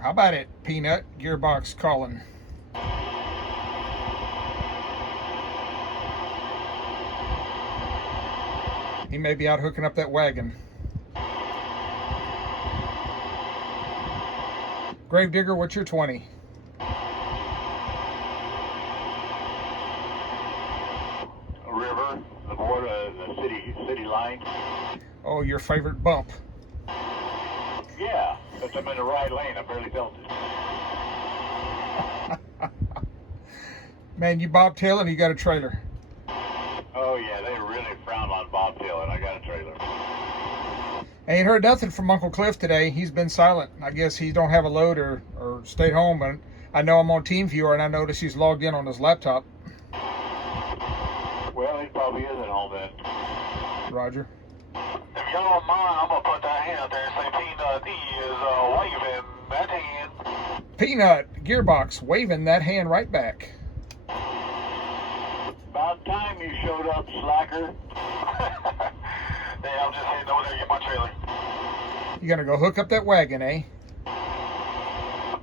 How about it, Peanut? Gearbox calling. He may be out hooking up that wagon. Gravedigger, what's your 20? River, the border, the city line. Oh, your favorite bump. Yeah, since I'm in the right lane, I barely felt it. Man, you bobtailing, you got a trailer. Oh yeah, they really frown on bobtailing. I got a trailer. I ain't heard nothing from Uncle Cliff today. He's been silent. I guess he don't have a load or stayed home, but I know I'm on TeamViewer and I noticed he's logged in on his laptop. Well, he probably is at home then. Roger. If y'all don't mind, I'm gonna put that hand out there and say Peanut, he is waving that hand. Peanut, Gearbox, waving that hand right back. About time you showed up, slacker. Yeah, I'm just heading over there to get my trailer. You gonna go hook up that wagon, eh?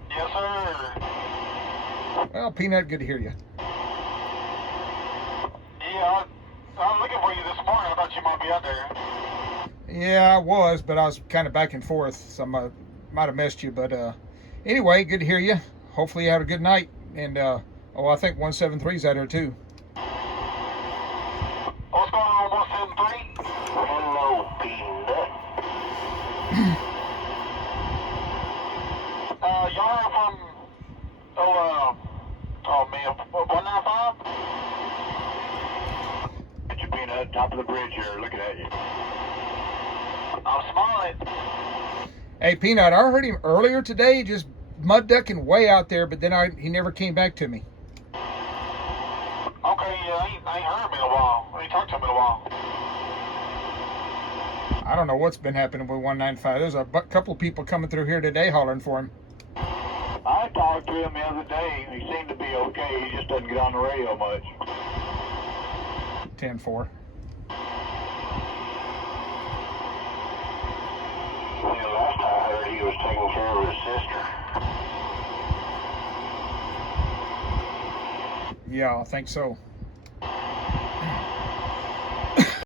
Yes, sir. Well, Peanut, good to hear you. Yeah, I was looking for you this morning. I thought you might be out there. Yeah, I was, but I was kind of back and forth, so I might have missed you. But anyway, good to hear you. Hopefully you had a good night. And, I think 173's out here, too. What's going on, 173? Hello, Peanut. Y'all heard from, man, 195? Get your Peanut, top of the bridge here, looking at you. I'm smiling. Hey, Peanut, I heard him earlier today, just mud ducking way out there, but then he never came back to me. Okay, yeah, I ain't heard him in a while. I ain't talked to him in a while. I don't know what's been happening with 195. There's a couple of people coming through here today hollering for him. I talked to him the other day. He seemed to be okay. He just doesn't get on the radio much. 10-4. Yeah, last I heard he was taking care of his sister. Yeah, I think so.